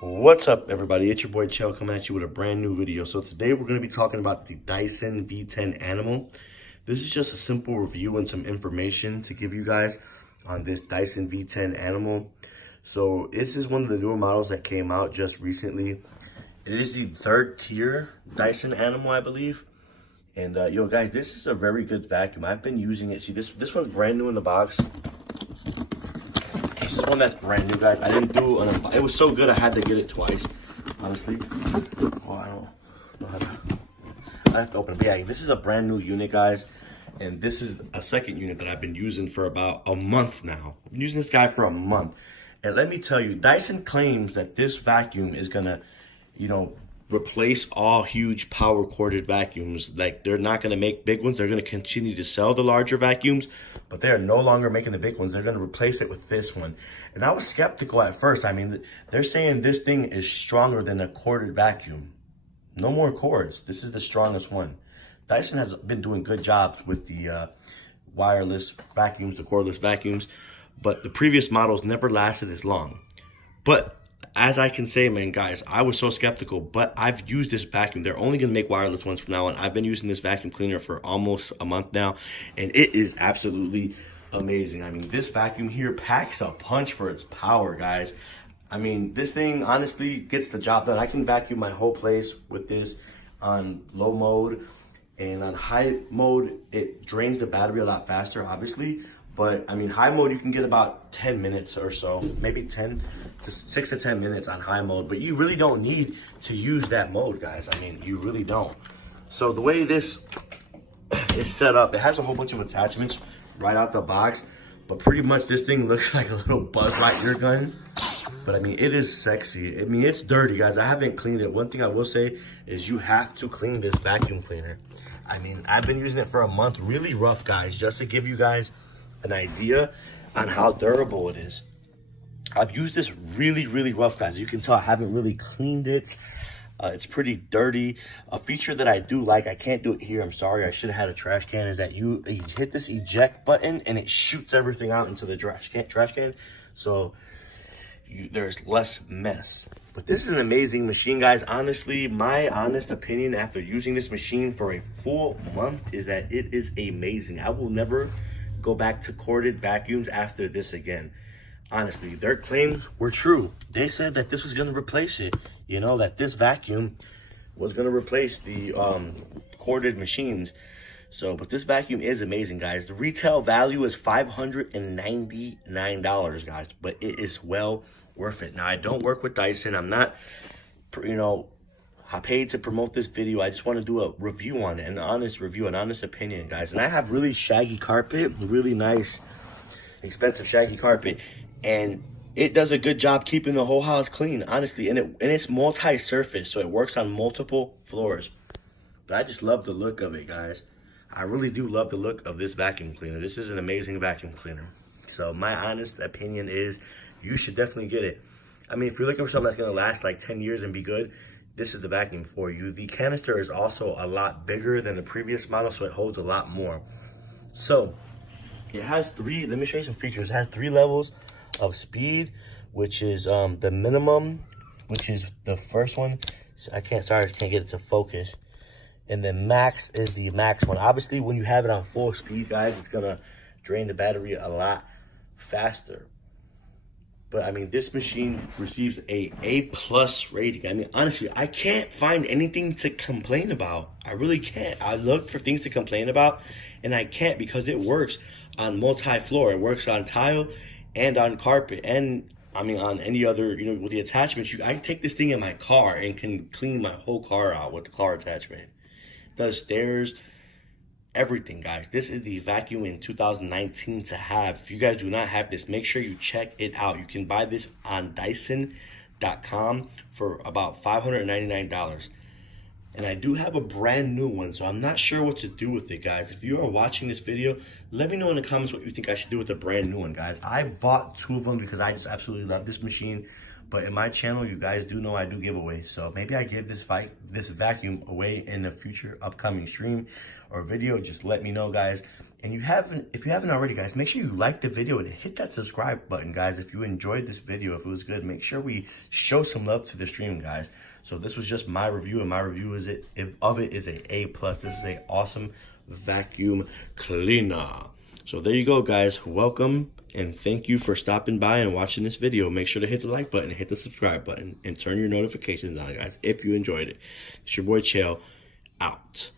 What's up, everybody? It's your boy Chell coming at you with a brand new video. So today we're going to be talking about the Dyson V10 Animal. This is just a simple review and some information to give you guys on this Dyson V10 Animal. So this is one of the newer models that came out just recently. It is the third tier Dyson Animal, I believe. And yo guys, this is a very good vacuum. I've been using it. See, this one's brand new in the box. This is one that's brand new, guys. I didn't do an unboxing. It was so good I had to get it twice, honestly. Oh, I don't know how to. I have to open it. But yeah, this is a brand new unit, guys. And this is a second unit that I've been using for about a month now. I've been using this guy for a month. And let me tell you, Dyson claims that this vacuum is gonna, replace all huge power corded vacuums. Like, they're not going to make big ones. They're going to continue to sell the larger vacuums, but they're no longer making the big ones. They're going to replace it with this one. And I was skeptical at first. I mean, they're saying this thing is stronger than a corded vacuum. No more cords. This is the strongest one. Dyson has been doing good jobs with the wireless vacuums, the cordless vacuums, but the previous models never lasted as long. But as I can say, man, guys, I was so skeptical, but I've used this vacuum. They're only going to make wireless ones from now on. I've been using this vacuum cleaner for almost a month now, and it is absolutely amazing. I mean, this vacuum here packs a punch for its power, guys. I mean, this thing honestly gets the job done. I can vacuum my whole place with this on low mode, and on high mode, it drains the battery a lot faster, obviously. But I mean, high mode, you can get about 10 minutes or so, maybe 6 to 10 minutes on high mode. But you really don't need to use that mode, guys. I mean, you really don't. So the way this is set up, it has a whole bunch of attachments right out the box. But pretty much this thing looks like a little Buzz Lightyear gun. But I mean, it is sexy. I mean, it's dirty, guys. I haven't cleaned it. One thing I will say is you have to clean this vacuum cleaner. I mean, I've been using it for a month, really rough, guys, just to give you guys an idea on how durable it is. I've used this really rough, guys. You can tell I haven't really cleaned it. It's pretty dirty. A feature that I do like, I can't do it here, I'm sorry, I should have had a trash can, is that you hit this eject button and it shoots everything out into the trash can. So there's less mess. But this is an amazing machine, guys. Honestly, my honest opinion after using this machine for a full month is that it is amazing. I will never go back to corded vacuums after this again. Honestly, their claims were true. They said that this was going to replace it. You know, that this vacuum was going to replace the corded machines. So, but this vacuum is amazing, guys. The retail value is $599, guys, but it is well worth it. Now, I don't work with Dyson. I'm not, I paid to promote this video. I just want to do a review on it, an honest review, an honest opinion, guys. And I have really shaggy carpet, really nice, expensive shaggy carpet. And it does a good job keeping the whole house clean, honestly. And it's multi-surface, so it works on multiple floors. But I just love the look of it, guys. I really do love the look of this vacuum cleaner. This is an amazing vacuum cleaner. So my honest opinion is you should definitely get it. I mean, if you're looking for something that's going to last like 10 years and be good, this is the vacuum for you. The canister is also a lot bigger than the previous model, so it holds a lot more. So it has let me show you some features. It has 3 levels of speed, which is the minimum, which is the first one. So I can't get it to focus. And then max is the max one. Obviously, when you have it on full speed, guys, it's gonna drain the battery a lot faster. But I mean, this machine receives a A+ rating. I mean, honestly, I can't find anything to complain about. I really can't. I looked for things to complain about, and I can't, because it works on multi-floor. It works on tile and on carpet, and I mean on any other, with the attachments. I take this thing in my car and can clean my whole car out with the car attachment. It does stairs, everything, guys. This is the vacuum in 2019 to have. If you guys do not have this, make sure you check it out. You can buy this on Dyson.com for about $599. And I do have a brand new one, so I'm not sure what to do with it, guys. If you are watching this video, let me know in the comments what you think I should do with the brand new one, guys. I bought 2 of them because I just absolutely love this machine. But in my channel, you guys do know I do giveaways. So maybe I give this vacuum away in a future upcoming stream or video. Just let me know, guys. And if you haven't already, guys, make sure you like the video and hit that subscribe button, guys. If you enjoyed this video, if it was good, make sure we show some love to the stream, guys. So this was just my review, and my review is of it is a A+. This is a awesome vacuum cleaner. So there you go, guys. Welcome and thank you for stopping by and watching this video. Make sure to hit the like button, hit the subscribe button, and turn your notifications on, guys, if you enjoyed it. It's your boy Chael, out.